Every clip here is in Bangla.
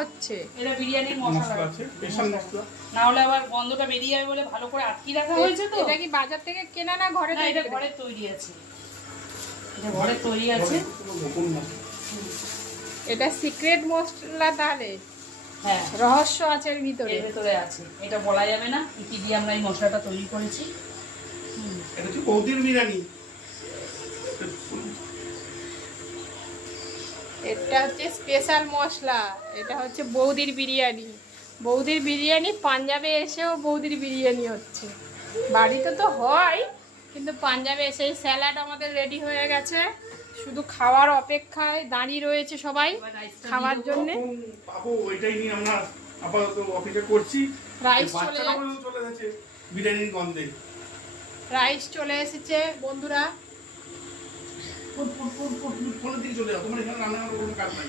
হচ্ছে? এটা বিরিয়ানির মশলা আছে, স্পেশাল মশলা। না হলে আবার গন্ধটা বেরিয়ে যাবে বলে ভালো করে আটকে রাখা হয়েছে তো। এটা কি বাজার থেকে কেনা না ঘরে? না, এটা ঘরে তৈরি আছে। এটা ঘরে তৈরি আছে। এটা সিক্রেট মশলা তাহলে? হ্যাঁ, রহস্য আছে এর ভিতরে। এর ভিতরে আছে, এটা বলা যাবে না কি দিয়ে আমরা এই মশলাটা তৈরি করেছি। এটা হচ্ছে বৌদির বিরিয়ানি। এটা হচ্ছে স্পেশাল মশলা, এটা হচ্ছে বৌদির বিরিয়ানি। বৌদির বিরিয়ানি পাঞ্জাবে এসেও বৌদির বিরিয়ানি হচ্ছে। বাড়িতে তো হয়, কিন্তু পাঞ্জাবে এসে স্যালাড আমাদের রেডি হয়ে গেছে, শুধু খাওয়ার অপেক্ষায় দাঁড়িয়ে রয়েছে সবাই খাওয়ার জন্য। পাবো ওইটাই নিয়ে আমরা আপাতত অপেক্ষা করছি। রাইস চলে গেছে বিরিয়ানির গন্ধে। রাইস চলে এসেছে বন্ধুরা। ফোনের দিকে চলে যাও, তোমার এখানে রান্না করার কোনো কাজ নাই।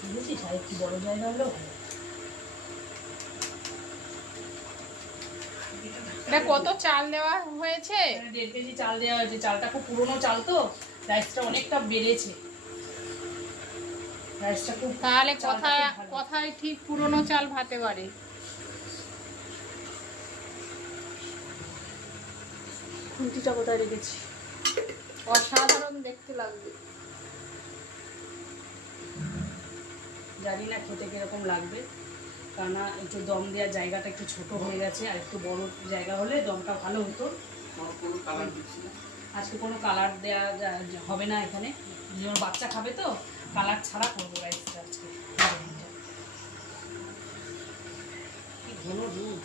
বুঝেছিস, আর একটু বড় জায়গা হলেও ভালো। এটা কত চাল দেওয়া হয়েছে? 1.5 কেজি চাল দেওয়া হয়েছে। চালটা খুব পুরোনো চাল তো, রাইসটা অনেকটা বেড়েছে। রাইসটা খুব, তাহলে কথায় ঠিক পুরনো চাল ভাতে পারে। খুন্তিটা কোথায় রেখেছি? অসাধারণ দেখতে লাগবে। জানি না খেতে কিরকম লাগবে, কারণ একটু দম দেওয়ার জায়গাটা একটু ছোট হয়ে গেছে। আর একটু বড় জায়গা হলে দমটা ভালো হতো। আজকে কোনো কালার দেওয়া হবে না এখানে, যেমন বাচ্চা খাবে তো, কালার ছাড়া করবো রাইসটা আজকে। কি ঘন দুধ।